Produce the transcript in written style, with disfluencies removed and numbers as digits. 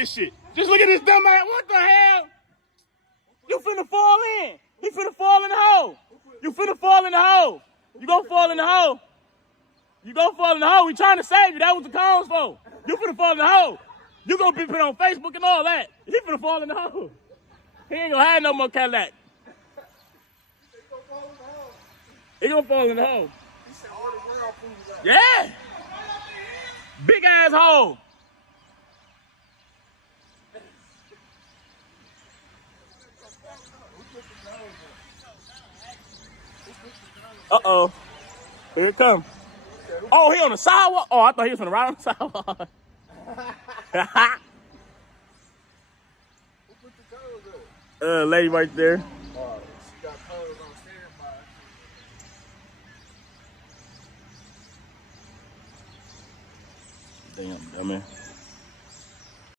this shit. Just look at this dumb ass. What the hell? You finna fall in. He finna fall in the hole. You finna fall in the hole. You gonna fall in the hole. You gonna fall in the hole. We trying to save you. That was the cones for. You finna fall in the hole. You gonna be put on Facebook and all that. He finna fall in the hole. He ain't gonna have no more Cadillac. He gonna fall in the hole. Yeah. Big ass hole. Uh-oh. Here it come. Oh, he on the sidewalk? Oh, I thought he was gonna ride on the sidewalk. Lady right there. She got clothes on standby. Damn, dummy.